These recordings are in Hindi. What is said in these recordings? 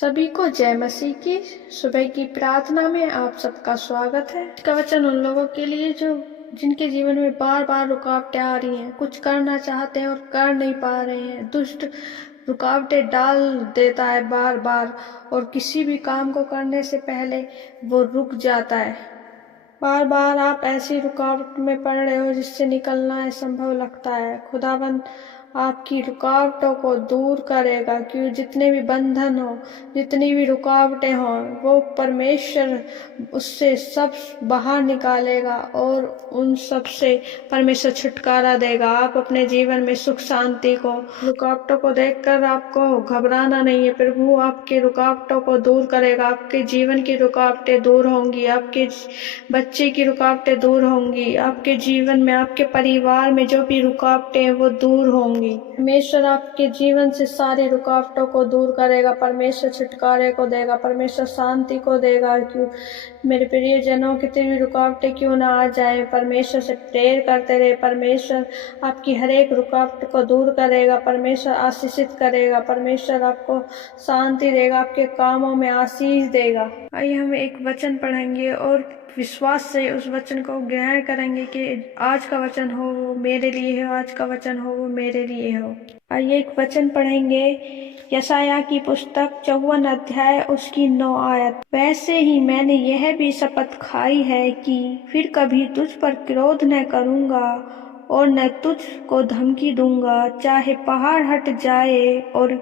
सभी को जय मसीह की सुबह की प्रार्थना में आप सबका स्वागत है। इसका वचन उन लोगों के लिए जिनके जीवन में बार बार रुकावटें आ रही हैं, कुछ करना चाहते हैं और कर नहीं पा रहे हैं। दुष्ट रुकावटें डाल देता है बार बार, और किसी भी काम को करने से पहले वो रुक जाता है। बार बार आप ऐसी रुकावट में पड़ रहे हो जिससे निकलना असंभव लगता है। खुदावंद आपकी रुकावटों को दूर करेगा, क्यों जितने भी बंधन हो, जितनी भी रुकावटें हों, वो परमेश्वर उससे सब बाहर निकालेगा और उन सब से परमेश्वर छुटकारा देगा। आप अपने जीवन में सुख शांति को, रुकावटों को देखकर आपको घबराना नहीं है। प्रभु आपकी रुकावटों को दूर करेगा। आपके जीवन की रुकावटें दूर होंगी, आपके बच्चे की रुकावटें दूर होंगी, आपके जीवन में, आपके परिवार में जो भी रुकावटें हैं वो दूर होंगी। परमेश्वर आपके जीवन से सारी रुकावटों को दूर करेगा। परमेश्वर छुटकारे को देगा, परमेश्वर शांति को देगा। क्यों मेरे प्रिय जनों, कितनी भी रुकावटें क्यों ना आ जाए, परमेश्वर से प्रेयर करते रहे। परमेश्वर आपकी हर एक रुकावट को दूर करेगा, परमेश्वर आशीषित करेगा, परमेश्वर आपको शांति देगा, आपके कामों में आशीष देगा। आइए हम एक वचन पढ़ेंगे और विश्वास से उस वचन को ग्रहण करेंगे कि आज का वचन हो वो मेरे लिए हो, आज का वचन हो वो मेरे लिए हो। आइए एक वचन पढ़ेंगे, यशायाह की पुस्तक 54 अध्याय उसकी 9 आयत। वैसे ही मैंने यह भी शपथ खाई है कि फिर कभी तुझ पर क्रोध न करूंगा और न तुझ को धमकी दूंगा। चाहे पहाड़ हट जाए और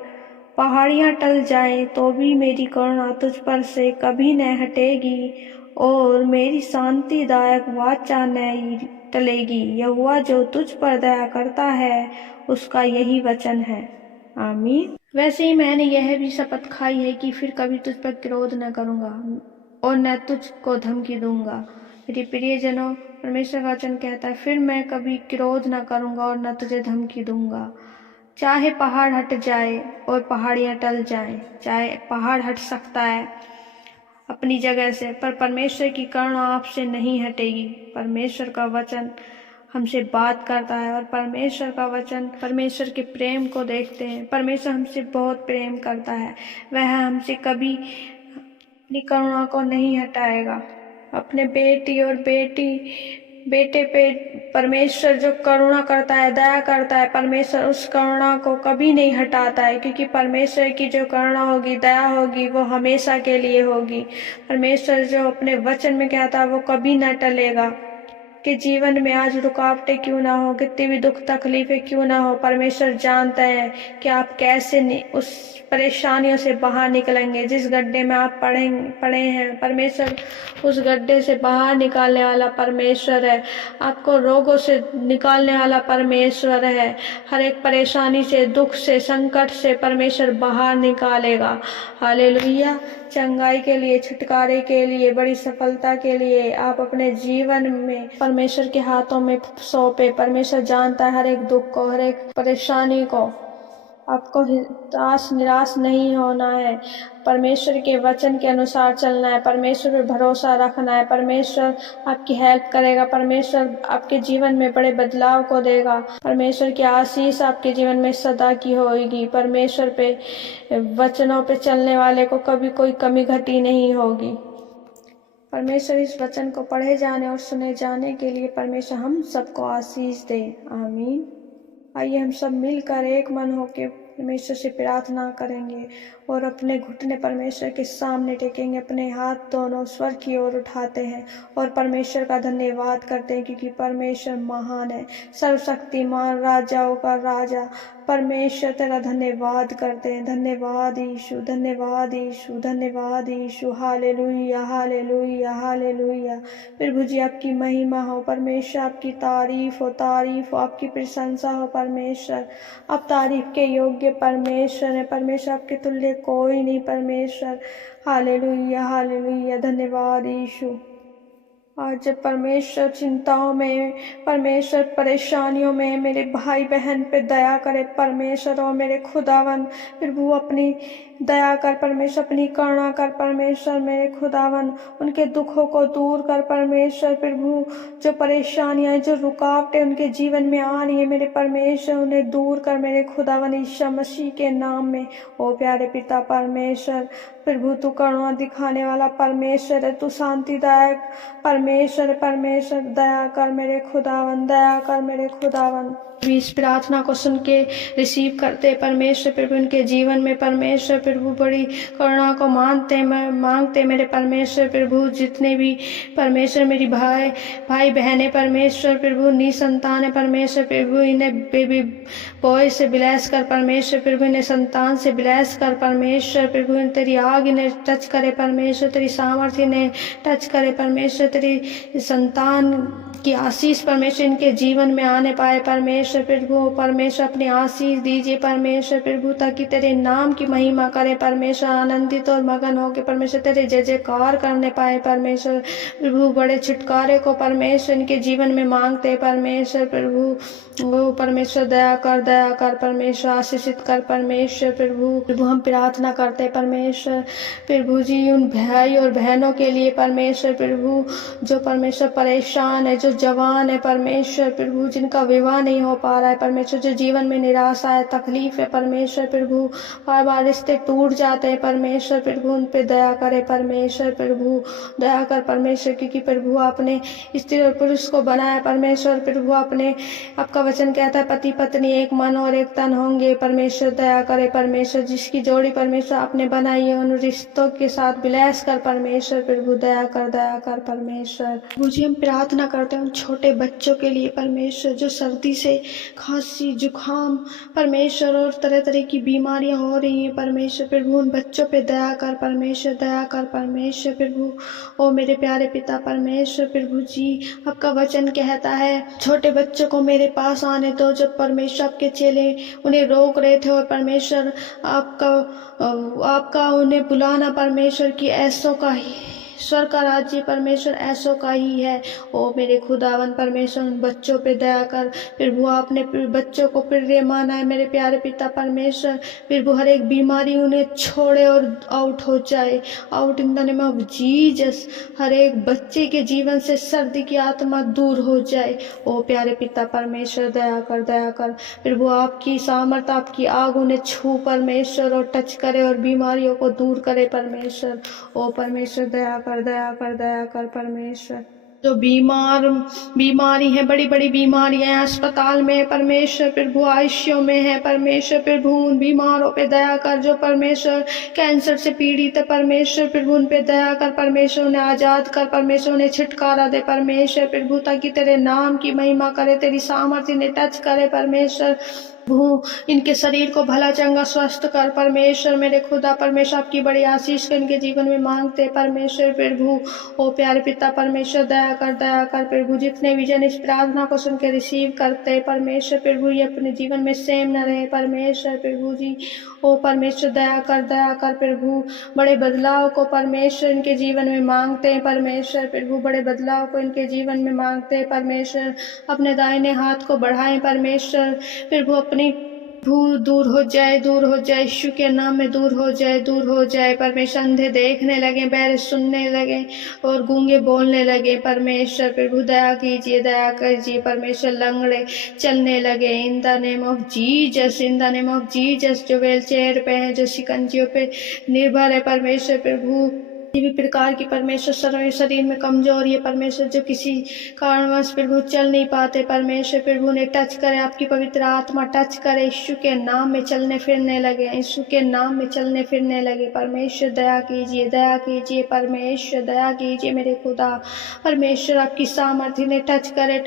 पहाड़ियां टल जाएं, तो भी मेरी करुणा तुझ पर से कभी न हटेगी और मेरी शांतिदायक वाचा न टलेगी। यहोवा जो तुझ पर दया करता है उसका यही वचन है। आमीन। वैसे ही मैंने यह भी शपथ खाई है कि फिर कभी तुझ पर क्रोध न करूंगा और न तुझको धमकी दूंगा। मेरे प्रियजनों, परमेश्वर का वचन कहता है, फिर मैं कभी क्रोध न करूंगा और न तुझे धमकी दूंगा। चाहे पहाड़ हट जाए और पहाड़ियां टल जाएं, चाहे पहाड़ हट सकता है अपनी जगह से, पर परमेश्वर की करुणा आपसे नहीं हटेगी। परमेश्वर का वचन हमसे बात करता है और परमेश्वर का वचन परमेश्वर के प्रेम को देखते हैं। परमेश्वर हमसे बहुत प्रेम करता है, वह हमसे कभी अपनी करुणा को नहीं हटाएगा। अपने बेटी और बेटे पे परमेश्वर जो करुणा करता है, दया करता है, परमेश्वर उस करुणा को कभी नहीं हटाता है, क्योंकि परमेश्वर की जो करुणा होगी, दया होगी, वो हमेशा के लिए होगी। परमेश्वर जो अपने वचन में कहता है वो कभी न टलेगा। कि जीवन में आज रुकावटें क्यों ना हो, कितनी भी दुख तकलीफें क्यों ना हो, परमेश्वर जानता है कि आप कैसे उस परेशानियों से बाहर निकलेंगे। जिस गड्ढे में आप पड़े हैं, परमेश्वर उस गड्ढे से बाहर निकालने वाला परमेश्वर है। आपको रोगों से निकालने वाला परमेश्वर है। हर एक परेशानी से, दुख से, संकट से परमेश्वर बाहर निकालेगा। हालेलुया। चंगाई के लिए, छुटकारे के लिए, बड़ी सफलता के लिए आप अपने जीवन में परमेश्वर के हाथों में सौंपे। परमेश्वर जानता है हर एक दुख को, हर एक परेशानी को। आपको हताश निराश नहीं होना है, परमेश्वर के वचन के अनुसार चलना है, परमेश्वर पर भरोसा रखना है। परमेश्वर आपकी हेल्प करेगा, परमेश्वर आपके जीवन में बड़े बदलाव को देगा। परमेश्वर की आशीष आपके जीवन में सदा की होगी। परमेश्वर पे वचनों पे चलने वाले को कभी कोई कमी घटी नहीं होगी। परमेश्वर इस वचन को पढ़े जाने और सुने जाने के लिए परमेश्वर हम सबको आशीष दे। आमीन। आइए हम सब मिलकर एक मन होकर परमेश्वर से प्रार्थना करेंगे और अपने घुटने परमेश्वर के सामने टेकेंगे, अपने हाथ दोनों स्वर की ओर उठाते हैं और परमेश्वर का धन्यवाद करते हैं, क्योंकि परमेश्वर महान है, सर्वशक्तिमान, राजाओं का राजा। परमेश्वर तेरा धन्यवाद करते हैं। धन्यवाद यीशु, धन्यवाद यीशु, धन्यवाद यीशु। Hallelujah, hallelujah, hallelujah. प्रभु जी आपकी महिमा हो, परमेश्वर आपकी तारीफ हो, तारीफ हो, आपकी प्रशंसा हो। परमेश्वर आप तारीफ के योग्य परमेश्वर है, परमेश्वर आपके तुल्य कोई नहीं। परमेश्वर हालेलुया, हालेलुया। धन्यवाद यीशु। आज परमेश्वर चिंताओं में, परमेश्वर परेशानियों में मेरे भाई बहन पे दया करे परमेश्वर। और मेरे खुदावन प्रभु अपनी दया कर परमेश्वर, अपनी करुणा कर परमेश्वर मेरे खुदावन। उनके दुखों को दूर कर परमेश्वर प्रभु। जो परेशानियां, जो रुकावटें उनके जीवन में आ रही है मेरे परमेश्वर, उन्हें दूर कर मेरे खुदावन यीशु मसीह के नाम में। ओ प्यारे पिता परमेश्वर प्रभु, तू करुणा दिखाने वाला परमेश्वर है, तू शांतिदायक परमेश्वर। परमेश्वर दया कर मेरे खुदावन, दया कर मेरे खुदावन। इस प्रार्थना को सुन के रिसीव करते परमेश्वर प्रभु, उनके जीवन में परमेश्वर प्रभु बड़ी करुणा को मांगते मेरे परमेश्वर प्रभु। जितने भी परमेश्वर मेरी भाई बहनें परमेश्वर प्रभु निसंतान है परमेश्वर प्रभु, इन्हें बेबी बॉय से ब्लेस कर परमेश्वर प्रभु, इन्हें संतान से ब्लेस कर परमेश्वर प्रभु। तेरी आग इन्हें टच करे परमेश्वर, तेरी सामर्थ्य इन्हें टच करे परमेश्वर। तेरी संतान की आशीष परमेश्वर इनके जीवन में आने पाए परमेश्वर प्रभु। परमेश्वर अपनी आशीष दीजिए परमेश्वर प्रभु, ताकि तेरे नाम की महिमा करे परमेश्वर। आनंदित और मगन होकर परमेश्वर तेरे जय जयकार करने पाए परमेश्वर प्रभु। बड़े छुटकारे को परमेश्वर इनके जीवन में मांगते परमेश्वर प्रभु। वो परमेश्वर दया कर परमेश्वर, आशीषित कर परमेश्वर प्रभु। हम प्रार्थना करते परमेश्वर प्रभु जी उन भाई और बहनों के लिए परमेश्वर प्रभु, जो परमेश्वर परेशान है, जो जवान है परमेश्वर प्रभु, जिनका विवाह नहीं हो पा रहा है परमेश्वर, जो जीवन में निराशा है, तकलीफ है परमेश्वर प्रभु, बार बार रिश्ते टूट जाते हैं परमेश्वर प्रभु। उन पे दया करे परमेश्वर प्रभु, दया कर परमेश्वर। क्योंकि प्रभु आपने स्त्री और पुरुष को बनाया परमेश्वर प्रभु। आपने, आपका वचन कहता है पति पत्नी एक मन और एक तन होंगे परमेश्वर। दया करे परमेश्वर, जिसकी जोड़ी परमेश्वर आपने बनाई है उन रिश्तों के साथ ब्लेस कर परमेश्वर प्रभु। दया कर परमेश्वर। मुझे हम प्रार्थना करते हैं उन छोटे बच्चों के लिए परमेश्वर, जो सर्दी से खांसी जुकाम परमेश्वर और तरह तरह की बीमारियां हो रही हैं परमेश्वर प्रभु। उन बच्चों पे दया कर परमेश्वर, दया कर परमेश्वर प्रभु। ओ मेरे प्यारे पिता परमेश्वर प्रभु जी, आपका वचन कहता है छोटे बच्चों को मेरे पास आने दो। जब परमेश्वर आपके चेले उन्हें रोक रहे थे और परमेश्वर आपका उन्हें बुलाना परमेश्वर की ऐसों का ही स्वर का राज्य परमेश्वर ऐसो का ही है। ओ मेरे खुदावन परमेश्वर, उन बच्चों पे दया कर प्रभु। आपने बच्चों को प्रिय माना है मेरे प्यारे पिता परमेश्वर प्रभु। हर एक बीमारी उन्हें छोड़े और आउट हो जाए, out in the name of Jesus. हर एक बच्चे के जीवन से सर्दी की आत्मा दूर हो जाए। ओ प्यारे पिता परमेश्वर दया कर प्रभु। आपकी सामर्थ, आपकी आग उन्हें छू परमेश्वर और टच करे और बीमारियों को दूर करे परमेश्वर। ओ परमेश्वर दया कर परमेश्वर। जो बीमारी है, बड़ी बड़ी बीमारियां हैं, अस्पताल में परमेश्वर प्रभु, आईसीयू में है परमेश्वर प्रभु। उन बीमारों पे दया कर जो परमेश्वर कैंसर से पीड़ित है परमेश्वर प्रभु। उन पे दया कर परमेश्वर, उन्हें आजाद कर परमेश्वर, उन्हें छुटकारा दे परमेश्वर प्रभु, ताकि तेरे नाम की महिमा करे, तेरी सामर्थ्य ने टच करे परमेश्वर प्रभु। इनके शरीर को भला चंगा स्वस्थ कर परमेश्वर मेरे खुदा परमेश्वर। आपकी बड़ी आशीष को इनके जीवन में मांगते परमेश्वर प्रभु। ओ प्यारे पिता परमेश्वर दया कर प्रभु। जितने भी जन इस प्रार्थना को सुन के रिसीव करते परमेश्वर प्रभु, ये अपने जीवन में सेम न रहे परमेश्वर प्रभु जी। ओ परमेश्वर दया कर प्रभु। बड़े बदलाव को परमेश्वर इनके जीवन में मांगते हैं परमेश्वर प्रभु। बड़े बदलाव को इनके जीवन में मांगते हैं परमेश्वर। अपने दाहिने हाथ को बढ़ाएं परमेश्वर प्रभु। अपनी भूल दूर हो जाए यीशु के नाम में दूर हो जाए परमेश्वर। अंधे देखने लगे, बहरे सुनने लगे और गूंगे बोलने लगे परमेश्वर प्रभु। दया कीजिए परमेश्वर। लंगड़े चलने लगे इन द नेम ऑफ जीसस। जो व्हील चेयर पे हैं, जो शिकंजियों पे निर्भर है परमेश्वर प्रभु, किसी भी प्रकार की परमेश्वर शरीर में कमजोरी है परमेश्वर, जो किसी कारणवश प्रभु चल नहीं पाते परमेश्वर प्रभु, ने टच करे, आपकी पवित्र आत्मा टच करे, यीशु के नाम में चलने फिरने लगे, यीशु के नाम में चलने फिरने लगे परमेश्वर। दया कीजिए परमेश्वर, दया कीजिए मेरे खुदा परमेश्वर। आपकी सामर्थ्य ने टच करे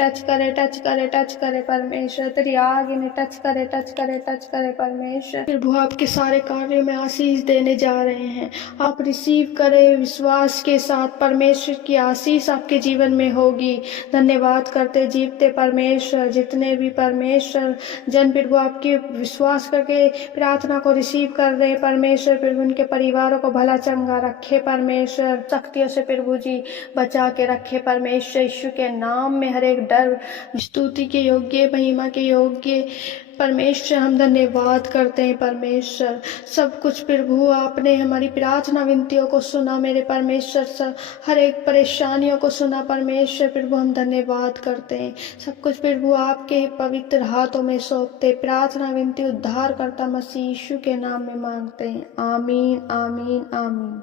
परमेश्वर। तेरी आग इन्हें टच करे परमेश्वर प्रभु। आपके सारे कार्यों में आशीष देने जा रहे हैं। आप रिसीव करे में विश्वास के साथ परमेश्वर की आशीष आपके जीवन में होगी। धन्यवाद करते जीवते परमेश्वर, जितने भी परमेश्वर जन प्रभु आपके विश्वास करके प्रार्थना को रिसीव कर रहे हैं परमेश्वर, प्रभु उनके परिवारों को भला चंगा रखे परमेश्वर, शक्तियों से प्रभु जी बचा के रखे परमेश्वर। यीशु के नाम में हर एक डर स्तुति के योग्य, महिमा के योग्य परमेश्वर हम धन्यवाद करते हैं परमेश्वर। सब कुछ प्रभु आपने हमारी प्रार्थना विनतियों को सुना मेरे परमेश्वर, हर एक परेशानियों को सुना परमेश्वर। प्रभु हम धन्यवाद करते हैं, सब कुछ प्रभु आपके पवित्र हाथों में सौंपते, प्रार्थना विनती उद्धार करता मसीह यीशु के नाम में मांगते हैं। आमीन आमीन आमीन।